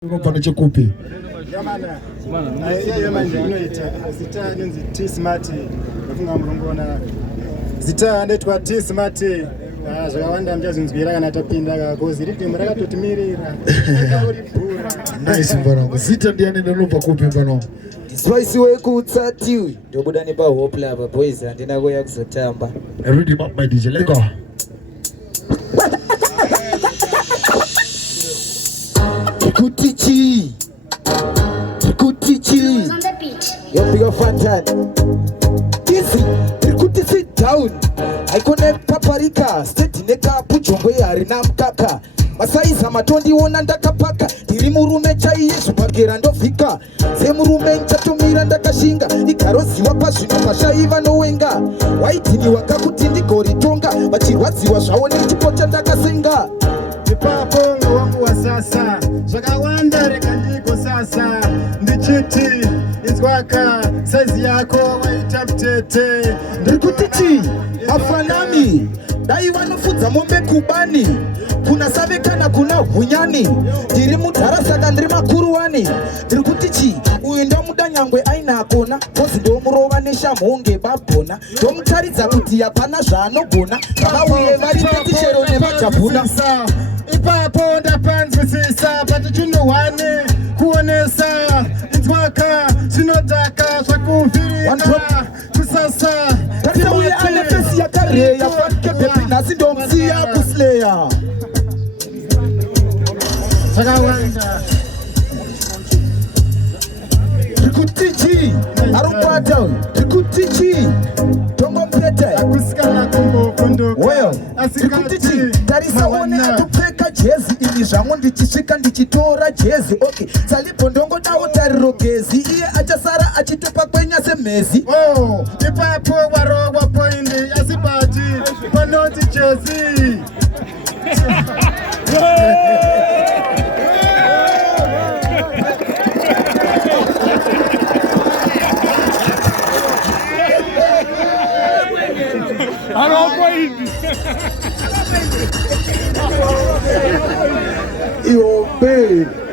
Pano chekupi yamana iyo manje inoita zita ninzi T Smart nafunga murongona zita ndetwa T Smart zvakawanda mchazvinzwira kana tapinda kagozi ritimbo rakatotimirira nice mbanangu zita ndiani ndinobva kupi mbanangu Spicy wekutsati ndobuda nepa hope lava boys handina kuya kuzotamba read him up my DJ let go Kutichi Yo Fantan Easy Trikuti sit down Iconic paprika State neka puchongo harina mkaka Masaiza matondi wona ndakapaka Tiri murume chai yesu pagera ndofika Se murume nchatumira ndakashinga Ikaroziwa pasvina pashaiva nowenga Waitini wakakuti ndigoritonga Vachirwadziwa zvavo nechipota ndakasenga ipapo wangu wa sasa zvakawanda reka ndiko sasa ndichiti inzwaka saizi yako waita mtete ndirikutichi mafanami dai vanofudza mombe kubani kuna savekana kuna hunyani ndiri mudhara saka ndiri makuruwani ndirikutichi uyu ndomuda nyangwe aina akona kozi ndomurova neshamhonge babhona ndomutaridza kuti hapana zvaanogona vakauye vari tetishero nemajabhuna ipapo ndapanzwisisa patichinohwane kuonesa inzwaka zvinodhaka zvakuvhirira kusasa uye ane fesi yakareya fakebepi nhasi ndomusiya kusleya zvakawanda Trikutichi arubata Trikutichi Tongo mpete akusikana kumbokondoka Weyo Trikutichi Tarisa one atupeka jezi Ini zvangu ndichisvika ndichitora jezi Okay Salipo ndongo dawo tariro gezi Iye achasara achitopa kwenya semezi Oh ipapo warogwa poindi asibati panoti jezi Yo babe